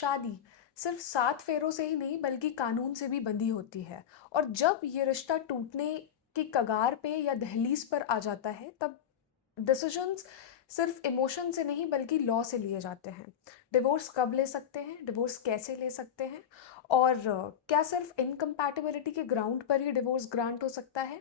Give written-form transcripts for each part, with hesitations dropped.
शादी सिर्फ 7 फेरों से ही नहीं बल्कि कानून से भी बंधी होती है। और जब ये रिश्ता टूटने की कगार पे या दहलीज पर आ जाता है तब डिसीजंस सिर्फ इमोशन से नहीं बल्कि लॉ से लिए जाते हैं। डिवोर्स कब ले सकते हैं, डिवोर्स कैसे ले सकते हैं, और क्या सिर्फ इनकम्पैटिबिलिटी के ग्राउंड पर ही डिवोर्स ग्रांट हो सकता है,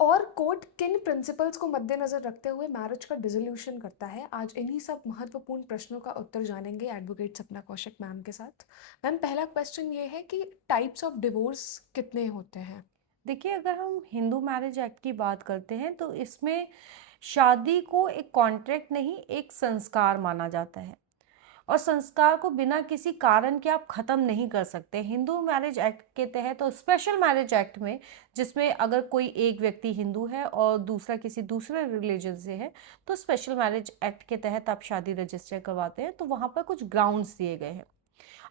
और कोर्ट किन प्रिंसिपल्स को मद्देनजर रखते हुए मैरिज का डिसोल्यूशन करता है। आज इन्हीं सब महत्वपूर्ण प्रश्नों का उत्तर जानेंगे एडवोकेट सपना कौशिक मैम के साथ। मैम, पहला क्वेश्चन ये है कि टाइप्स ऑफ डिवोर्स कितने होते हैं। देखिए, अगर हम हिंदू मैरिज एक्ट की बात करते हैं तो इसमें शादी को एक कॉन्ट्रैक्ट नहीं, एक संस्कार माना जाता है। और संस्कार को बिना किसी कारण के आप ख़त्म नहीं कर सकते। हिंदू मैरिज एक्ट के तहत और स्पेशल मैरिज एक्ट में, जिसमें अगर कोई एक व्यक्ति हिंदू है और दूसरा किसी दूसरे रिलीजन से है, तो स्पेशल मैरिज एक्ट के तहत आप शादी रजिस्टर करवाते हैं तो वहाँ पर कुछ ग्राउंड्स दिए गए हैं।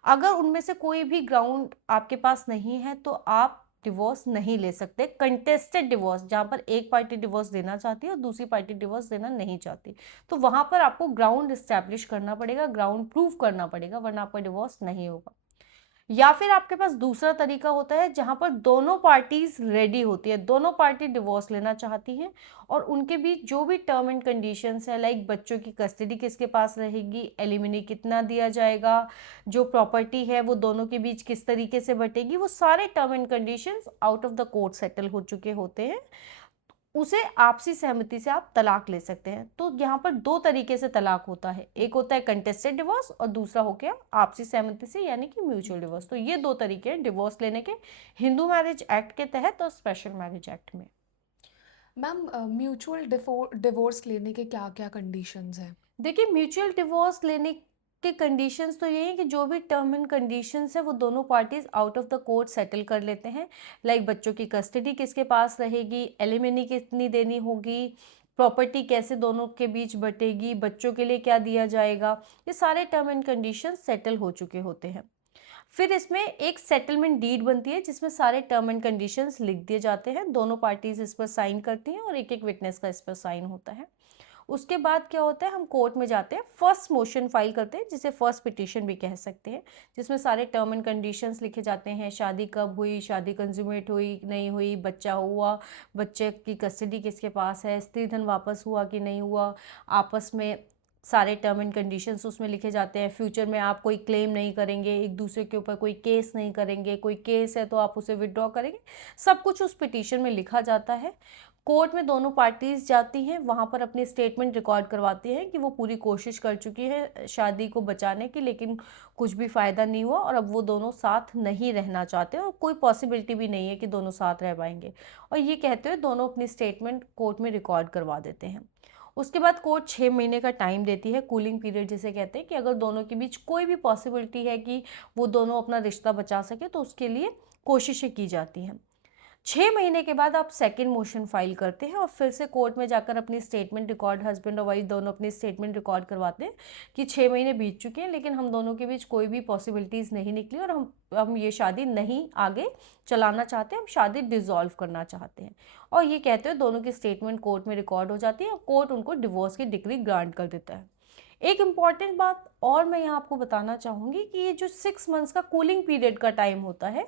अगर उनमें से कोई भी ग्राउंड आपके पास नहीं है तो आप डिवोर्स नहीं ले सकते। कंटेस्टेड डिवोर्स, जहाँ पर एक पार्टी डिवोर्स देना चाहती है और दूसरी पार्टी डिवोर्स देना नहीं चाहती, तो वहाँ पर आपको ग्राउंड इस्टेब्लिश करना पड़ेगा, ग्राउंड प्रूव करना पड़ेगा, वरना आपका डिवोर्स नहीं होगा। या फिर आपके पास दूसरा तरीका होता है जहां पर दोनों पार्टीज रेडी होती है, दोनों पार्टी डिवोर्स लेना चाहती हैं और उनके बीच जो भी टर्म एंड कंडीशंस है, लाइक बच्चों की कस्टडी किसके पास रहेगी, एलिमिनी कितना दिया जाएगा, जो प्रॉपर्टी है वो दोनों के बीच किस तरीके से बटेगी, वो सारे term and conditions out of the court settle हो चुके होते हैं। उसे आपसी सहमति से आप तलाक ले सकते हैं। तो यहाँ पर दो तरीके से तलाक होता है, एक होता है कंटेस्टेड डिवोर्स और दूसरा हो गया आपसी सहमति से यानी कि म्यूचुअल डिवोर्स। तो ये दो तरीके हैं डिवोर्स लेने के, हिंदू मैरिज एक्ट के तहत और स्पेशल मैरिज एक्ट में। मैम, म्यूचुअल डिवोर्स लेने के क्या क्या कंडीशंस हैं। देखिए, म्यूचुअल डिवोर्स लेने के कंडीशंस तो ये है कि जो भी टर्म एंड कंडीशंस है वो दोनों parties out of the court settle कर लेते हैं। लाइक बच्चों की कस्टडी किसके पास रहेगी, एलिमनी कितनी देनी होगी, प्रॉपर्टी कैसे दोनों के बीच बटेगी, बच्चों के लिए क्या दिया जाएगा, ये सारे टर्म एंड कंडीशंस सेटल हो चुके होते हैं। फिर इसमें एक सेटलमेंट डीड बनती है जिसमें सारे टर्म एंड कंडीशंस लिख दिए जाते हैं, दोनों पार्टीज इस पर साइन करती हैं और एक एक विटनेस का इस पर साइन होता है। उसके बाद क्या होता है, हम कोर्ट में जाते हैं, फर्स्ट मोशन फाइल करते हैं जिसे फर्स्ट पिटीशन भी कह सकते हैं, जिसमें सारे टर्म एंड कंडीशंस लिखे जाते हैं। शादी कब हुई, शादी कंज्यूमेट हुई नहीं हुई, बच्चा हुआ, बच्चे की कस्टडी किसके पास है, स्त्री धन वापस हुआ कि नहीं हुआ, आपस में सारे टर्म एंड कंडीशंस उसमें लिखे जाते हैं। फ्यूचर में आप कोई क्लेम नहीं करेंगे, एक दूसरे के ऊपर कोई केस नहीं करेंगे, कोई केस है तो आप उसे विड्रॉ करेंगे, सब कुछ उस पिटीशन में लिखा जाता है। कोर्ट में दोनों पार्टीज जाती हैं, वहाँ पर अपनी स्टेटमेंट रिकॉर्ड करवाती हैं कि वो पूरी कोशिश कर चुकी है शादी को बचाने की, लेकिन कुछ भी फ़ायदा नहीं हुआ और अब वो दोनों साथ नहीं रहना चाहते और कोई पॉसिबिलिटी भी नहीं है कि दोनों साथ रह पाएंगे। और ये कहते हुए दोनों अपनी स्टेटमेंट कोर्ट में रिकॉर्ड करवा देते हैं। उसके बाद कोर्ट 6 महीने का टाइम देती है, कूलिंग पीरियड जिसे कहते हैं, कि अगर दोनों के बीच कोई भी पॉसिबिलिटी है कि वो दोनों अपना रिश्ता बचा सके तो उसके लिए कोशिशें की जाती हैं। 6 महीने के बाद आप सेकंड मोशन फाइल करते हैं और फिर से कोर्ट में जाकर अपनी स्टेटमेंट रिकॉर्ड, हस्बैंड और वाइफ दोनों अपनी स्टेटमेंट रिकॉर्ड करवाते हैं कि 6 महीने बीत चुके हैं लेकिन हम दोनों के बीच कोई भी पॉसिबिलिटीज़ नहीं निकली और हम ये शादी नहीं आगे चलाना चाहते, हम शादी डिसॉल्व करना चाहते हैं। और ये कहते हुए दोनों की स्टेटमेंट कोर्ट में रिकॉर्ड हो जाती है और कोर्ट उनको डिवोर्स की डिग्री ग्रांट कर देता है। एक इम्पॉर्टेंट बात और मैं यहाँ आपको बताना चाहूँगी कि ये जो 6 मंथ्स का कूलिंग पीरियड का टाइम होता है,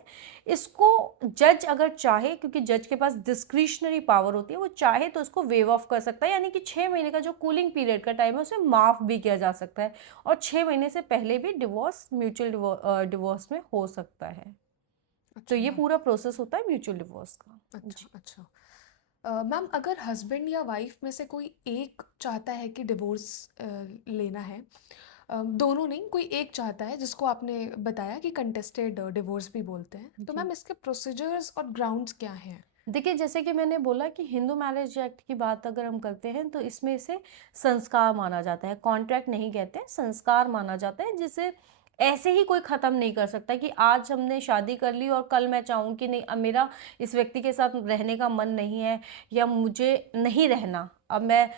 इसको जज अगर चाहे, क्योंकि जज के पास डिस्क्रिशनरी पावर होती है, वो चाहे तो इसको वेव ऑफ कर सकता है, यानी कि 6 महीने का जो कूलिंग पीरियड का टाइम है उसे माफ़ भी किया जा सकता है और 6 महीने से पहले भी डिवोर्स म्यूचुअल डिवोर्स में हो सकता है। तो अच्छा ये मैम। पूरा प्रोसेस होता है म्यूचुअल डिवोर्स का। अच्छा जी। अच्छा। मैम, अगर हस्बैंड या वाइफ में से कोई एक चाहता है कि डिवोर्स लेना है, दोनों नहीं, कोई एक चाहता है जिसको आपने बताया कि कंटेस्टेड डिवोर्स भी बोलते हैं, तो जी। मैम इसके प्रोसीजर्स और ग्राउंड्स क्या हैं। देखिए, जैसे कि मैंने बोला कि हिंदू मैरिज एक्ट की बात अगर हम करते हैं तो इसमें इसे संस्कार माना जाता है, कॉन्ट्रैक्ट नहीं कहते हैं, संस्कार माना जाता है, जिसे ऐसे ही कोई ख़त्म नहीं कर सकता कि आज हमने शादी कर ली और कल मैं चाहूँ कि नहीं, अब मेरा इस व्यक्ति के साथ रहने का मन नहीं है या मुझे नहीं रहना, अब मैं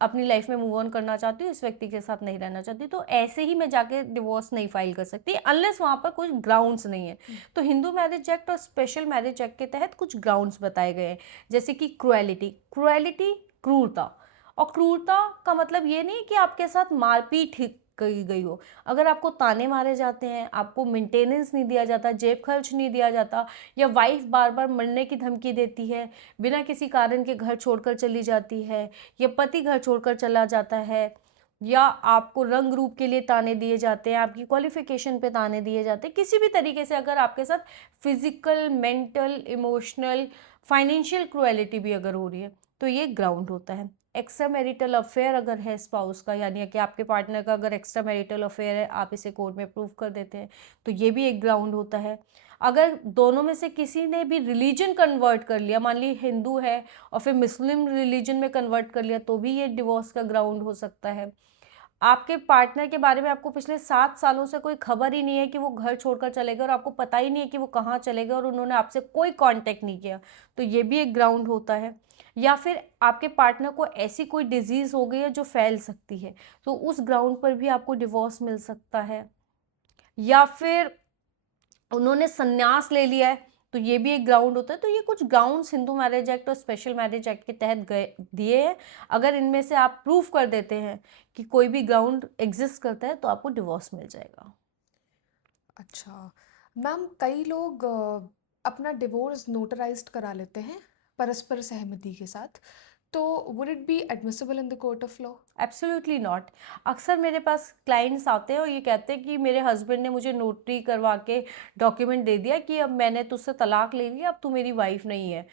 अपनी लाइफ में मूव ऑन करना चाहती हूँ, इस व्यक्ति के साथ नहीं रहना चाहती, तो ऐसे ही मैं जाके डिवोर्स नहीं फाइल कर सकती अनलेस वहाँ पर कुछ ग्राउंड्स नहीं है। तो हिंदू मैरिज एक्ट और स्पेशल मैरिज एक्ट के तहत कुछ ग्राउंड्स बताए गए हैं, जैसे कि क्रुएलिटी, क्रुएलिटी क्रूरता। और क्रूरता का मतलब ये नहीं कि आपके साथ मारपीट की गई हो। अगर आपको ताने मारे जाते हैं, आपको मेंटेनेंस नहीं दिया जाता, जेब खर्च नहीं दिया जाता, या वाइफ बार बार मरने की धमकी देती है, बिना किसी कारण के घर छोड़कर चली जाती है, या पति घर छोड़कर चला जाता है, या आपको रंग रूप के लिए ताने दिए जाते हैं, आपकी क्वालिफिकेशन पे ताने दिए जाते हैं, किसी भी तरीके से अगर आपके साथ physical, mental, emotional, financial cruelty भी अगर हो रही है, तो ये ग्राउंड होता है। एक्स्ट्रा मैरिटल अफेयर अगर है स्पाउस का, यानी कि आपके पार्टनर का अगर एक्स्ट्रा मैरिटल अफेयर है, आप इसे कोर्ट में प्रूव कर देते हैं, तो ये भी एक ग्राउंड होता है। अगर दोनों में से किसी ने भी रिलीजन कन्वर्ट कर लिया, मान ली हिंदू है और फिर मुस्लिम रिलीजन में कन्वर्ट कर लिया, तो भी ये डिवोर्स का ग्राउंड हो सकता है। आपके पार्टनर के बारे में आपको पिछले 7 सालों से कोई खबर ही नहीं है कि वो घर छोड़कर चले गए, और आपको पता ही नहीं है कि वो कहाँ चले गए, और उन्होंने आपसे कोई कांटेक्ट नहीं किया, तो ये भी एक ग्राउंड होता है। या फिर आपके पार्टनर को ऐसी कोई डिजीज़ हो गई है जो फैल सकती है, तो उस ग्राउंड पर भी आपको डिवोर्स मिल सकता है। या फिर उन्होंने संन्यास ले लिया है, तो ये भी एक ग्राउंड होता है। तो ये कुछ ग्राउंड्स हिंदू मैरिज एक्ट और स्पेशल मैरिज एक्ट के तहत गए दिए हैं। अगर इनमें से आप प्रूव कर देते हैं कि कोई भी ग्राउंड एग्जिस्ट करता है, तो आपको डिवोर्स मिल जाएगा। अच्छा, मैम कई लोग अपना डिवोर्स नोटराइज्ड करा लेते हैं परस्पर सहमति के साथ, तो would it be admissible in the court of law? Absolutely not. अक्सर मेरे पास क्लाइंट्स आते हैं और ये कहते हैं कि मेरे हस्बैंड ने मुझे नोटरी करवा के डॉक्यूमेंट दे दिया कि अब मैंने तुझसे तलाक ले लिया, अब तू मेरी वाइफ नहीं है।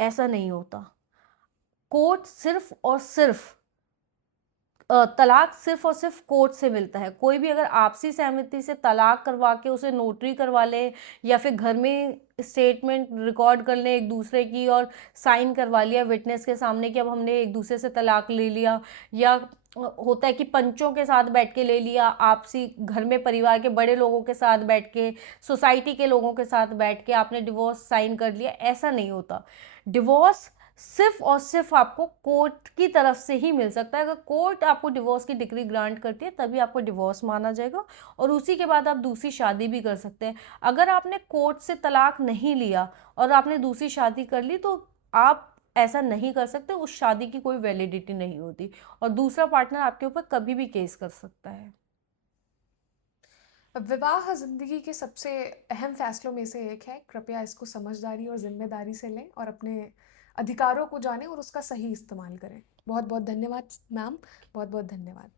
ऐसा नहीं होता। कोर्ट सिर्फ और सिर्फ तलाक सिर्फ और सिर्फ कोर्ट से मिलता है। कोई भी अगर आपसी सहमति से तलाक करवा के उसे नोटरी करवा ले, या फिर घर में स्टेटमेंट रिकॉर्ड कर ले एक दूसरे की और साइन करवा लिया विटनेस के सामने कि अब हमने एक दूसरे से तलाक ले लिया, या होता है कि पंचों के साथ बैठ के ले लिया, आपसी घर में परिवार के बड़े लोगों के साथ बैठ के, सोसाइटी के लोगों के साथ बैठ के आपने डिवोर्स साइन कर लिया, ऐसा नहीं होता। डिवोर्स सिर्फ और सिर्फ आपको कोर्ट की तरफ से ही मिल सकता है। अगर कोर्ट आपको डिवोर्स की डिग्री ग्रांट करती है, तभी आपको डिवोर्स माना जाएगा, और उसी के बाद आप दूसरी शादी भी कर सकते हैं। अगर आपने कोर्ट से तलाक नहीं लिया और आपने दूसरी शादी कर ली, तो आप ऐसा नहीं कर सकते, उस शादी की कोई वैलिडिटी नहीं होती, और दूसरा पार्टनर आपके ऊपर कभी भी केस कर सकता है। विवाह जिंदगी के सबसे अहम फैसलों में से एक है। कृपया इसको समझदारी और जिम्मेदारी से लें और अपने अधिकारों को जानें और उसका सही इस्तेमाल करें। बहुत बहुत धन्यवाद मैम, बहुत बहुत धन्यवाद।